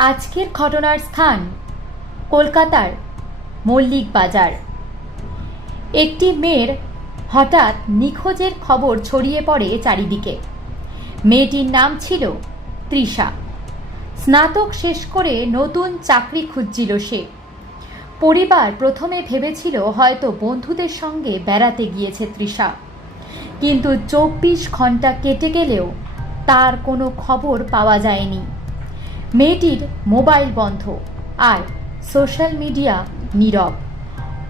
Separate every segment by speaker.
Speaker 1: আজকের ঘটনার স্থান কলকাতার মল্লিক বাজার। একটি মেয়ের হঠাৎ নিখোঁজের খবর ছড়িয়ে পড়ে চারিদিকে। মেয়েটির নাম ছিল তৃষা। স্নাতক শেষ করে নতুন চাকরি খুঁজছিল সে। পরিবার প্রথমে ভেবেছিল হয়তো বন্ধুদের সঙ্গে বেড়াতে গিয়েছে তৃষা। কিন্তু চব্বিশ ঘণ্টা কেটে গেলেও তার কোনো খবর পাওয়া যায়নি। মেয়েটির মোবাইল বন্ধ আর সোশ্যাল মিডিয়া নীরব।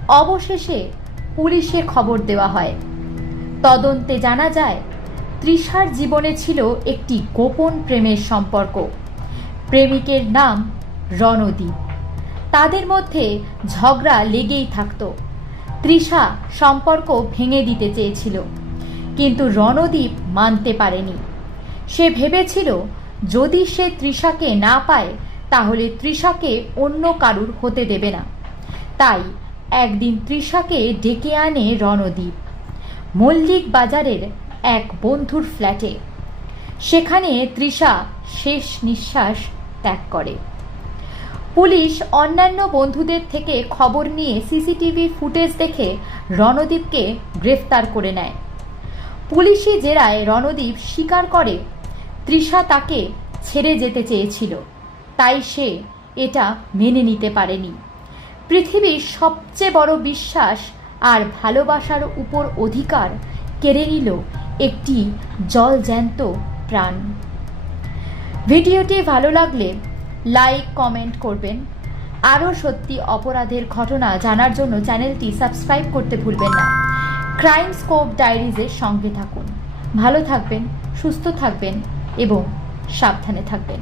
Speaker 1: অবশেষে পুলিশে খবর দেওয়া হয়। তদন্তে জানা যায়, তৃষার জীবনে ছিল একটি গোপন প্রেমের সম্পর্ক। প্রেমিকের নাম রণদীপ। তাদের মধ্যে ঝগড়া লেগেই থাকতো। তৃষা সম্পর্ক ভেঙে দিতে চেয়েছিল, কিন্তু রণদীপ মানতে পারেনি। সে ভেবেছিল যদি সে তৃষাকে না পায়, তাহলে তৃষাকে অন্য কারুর হতে দেবে না। তাই একদিন তৃষাকে ডেকে আনে রণদীপ, মল্লিক বাজারের এক বন্ধুর ফ্ল্যাটে। সেখানে তৃষা শেষ নিঃশ্বাস ত্যাগ করে। পুলিশ অন্যান্য বন্ধুদের থেকে খবর নিয়ে সিসিটিভি ফুটেজ দেখে রণদীপকে গ্রেফতার করে নেয়। পুলিশি জেরায় রণদীপ স্বীকার করে তৃষা তাকে ছেড়ে যেতে চেয়েছিল। তাই সে এটা মেনে নিতে পারেনি। পৃথিবীর সবচেয়ে বড় বিশ্বাস আর ভালোবাসার উপর অধিকার কেড়ে নিল একটি জলজ্যান্ত প্রাণ। ভিডিওটি ভালো লাগলে লাইক, কমেন্ট করবেন। আরও সত্যি অপরাধের ঘটনা জানার জন্য চ্যানেলটি সাবস্ক্রাইব করতে ভুলবেন না। ক্রাইম স্কোপ ডায়েরিজের সঙ্গে থাকুন। ভালো থাকবেন, সুস্থ থাকবেন। এবং সাবধানে থাকবেন।